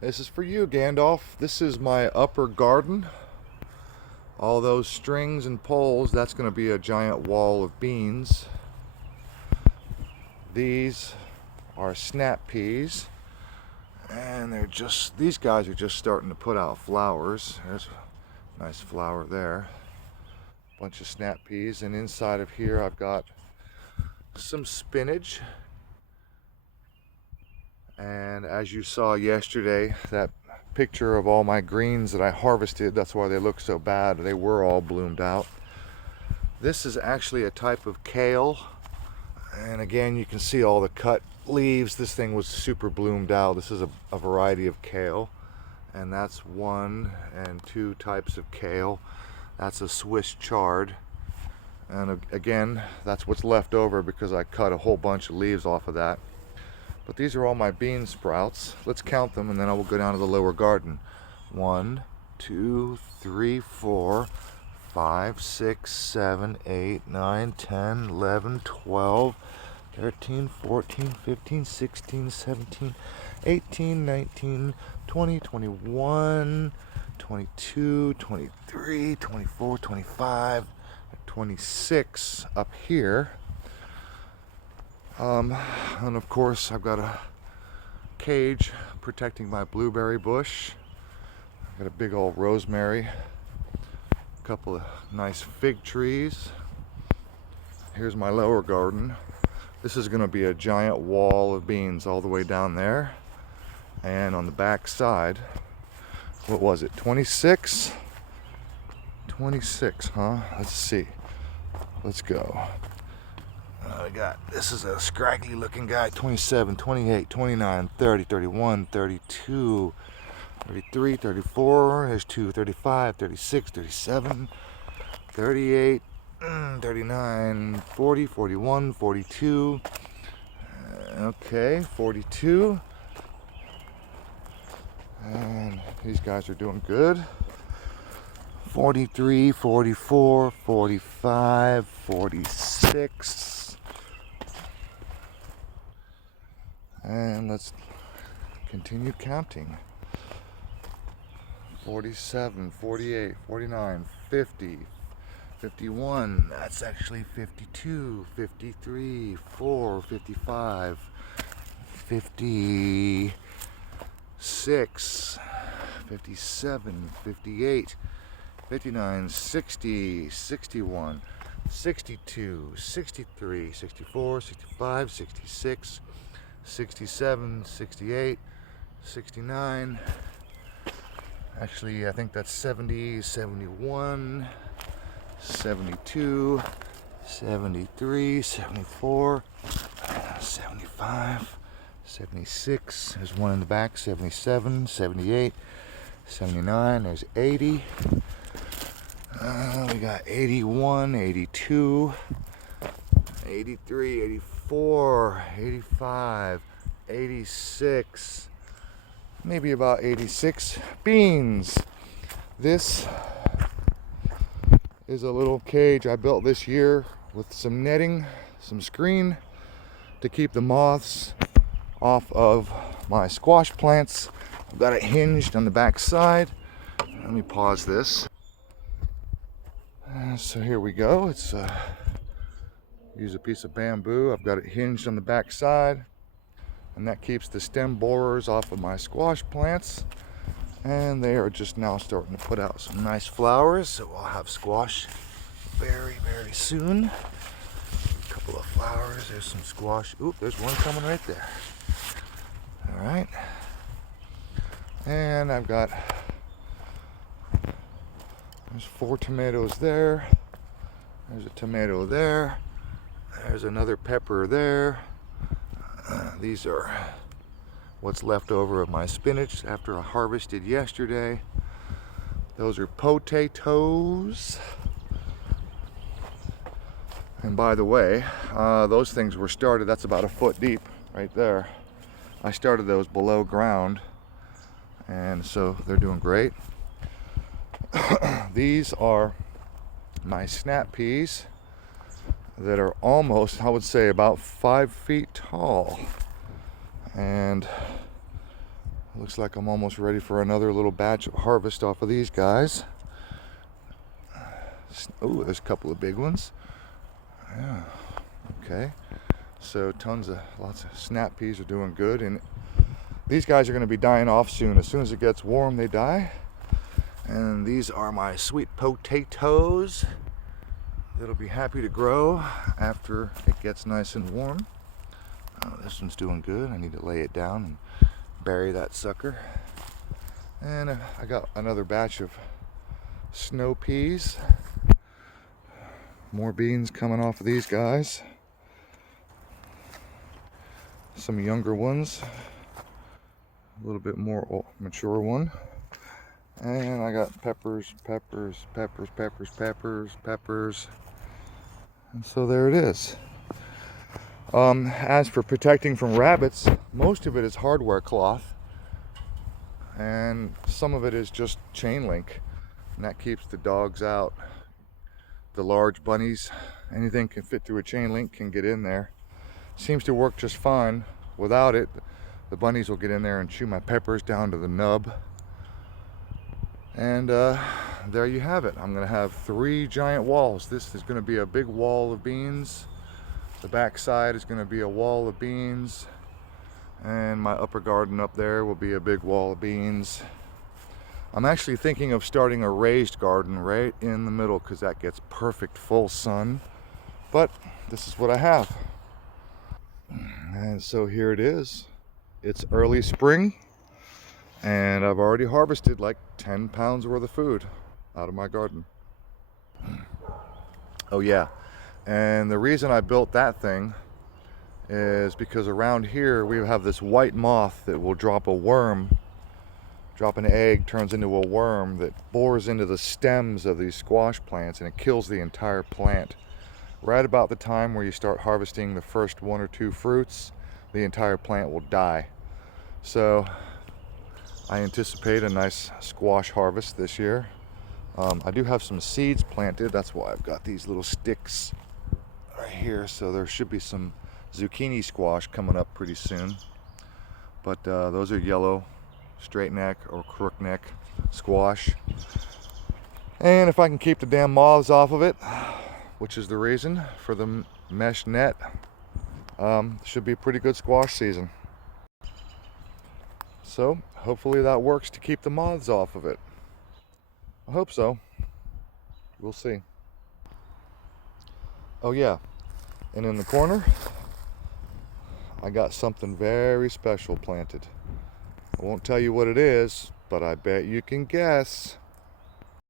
This is for you, Gandalf. This is my upper garden. All those strings and poles, that's going to be a giant wall of beans. These are snap peas. And these guys are just starting to put out flowers. There's a nice flower there. Bunch of snap peas. And inside of here I've got some spinach. And as you saw yesterday, that picture of all my greens that I harvested, that's why they look so bad. They were all bloomed out. This is actually a type of kale. And again, you can see all the cut leaves. This thing was super bloomed out. This is a variety of kale. And that's one and two types of kale. That's a Swiss chard. And again, that's what's left over because I cut a whole bunch of leaves off of that. But these are all my bean sprouts. Let's count them and then I will go down to the lower garden. 1, 2, 3, 4, 5, 6, 7, 8, 9, 10, 11, 12, 13, 14, 15, 16, 17, 18, 19, 20, 21, 22, 23, 24, 25, 26 up here. And of course I've got a cage protecting my blueberry bush. I've got a big old rosemary, a couple of nice fig trees. Here's my lower garden. This is going to be a giant wall of beans all the way down there. And on the back side, what was it, 26? 26, huh? Let's see. Let's go. This is a scraggly looking guy. 27, 28, 29, 30, 31, 32, 33, 34, there's 2, 35, 36, 37, 38, 39, 40, 41, 42, okay, 42, and these guys are doing good. 43, 44, 45, 46, and let's continue counting. 47, 48, 49, 50, 51, that's actually 52, 53, 4, 55, 56, 57, 58, 59, 60, 61, 62, 63, 64, 65, 66, 67, 68, 69, actually I think that's 70, 71, 72, 73, 74, 75, 76, there's one in the back, 77, 78, 79, there's 80, we got 81, 82, 83, 84, 85, 86, maybe about 86 beans. This is a little cage I built this year with some netting, some screen to keep the moths off of my squash plants. I've got it hinged on the back side. Let me pause this. So here we go. It's use a piece of bamboo. I've got it hinged on the back side, and that keeps the stem borers off of my squash plants. And they are just now starting to put out some nice flowers, so I'll have squash very, very soon. A couple of flowers. There's some squash. Oop, there's one coming right there. All right. And I've got, there's 4 tomatoes there. There's a tomato there. There's another pepper there. These are what's left over of my spinach after I harvested yesterday. Those are potatoes. And by the way, those things were started, that's about a foot deep right there. I started those below ground, and so they're doing great. These are my snap peas that are almost, I would say, about 5 feet tall. And Looks like I'm almost ready for another little batch of harvest off of these guys. Oh, there's a couple of big ones. Yeah, okay. So lots of snap peas are doing good, and these guys are going to be dying off soon. As soon as it gets warm, they die. And these are my sweet potatoes that'll be happy to grow after it gets nice and warm. Oh, this one's doing good. I need to lay it down and bury that sucker. And I got another batch of snow peas. More beans coming off of these guys. Some younger ones. A little bit more mature one. And I got peppers. And so there it is. As for protecting from rabbits, most of it is hardware cloth. And some of it is just chain link. And that keeps the dogs out. The large bunnies, anything can fit through a chain link can get in there. Seems to work just fine. Without it, the bunnies will get in there and chew my peppers down to the nub. And there you have it. I'm going to have 3 giant walls. This is going to be a big wall of beans. The back side is going to be a wall of beans. And my upper garden up there will be a big wall of beans. I'm actually thinking of starting a raised garden right in the middle because that gets perfect full sun. But this is what I have. And so here it is. It's early spring. And I've already harvested like 10 pounds worth of food out of my garden. Oh yeah, and the reason I built that thing is because around here we have this white moth that will drop an egg, turns into a worm that bores into the stems of these squash plants and it kills the entire plant. Right about the time where you start harvesting the first 1 or 2 fruits, the entire plant will die. So I anticipate a nice squash harvest this year. I do have some seeds planted. That's why I've got these little sticks right here. So there should be some zucchini squash coming up pretty soon. But those are yellow straight neck or crook neck squash. And if I can keep the damn moths off of it, which is the reason for the mesh net, should be a pretty good squash season. So hopefully that works to keep the moths off of it. I hope so. We'll see. Oh yeah, and in the corner, I got something very special planted. I won't tell you what it is, but I bet you can guess.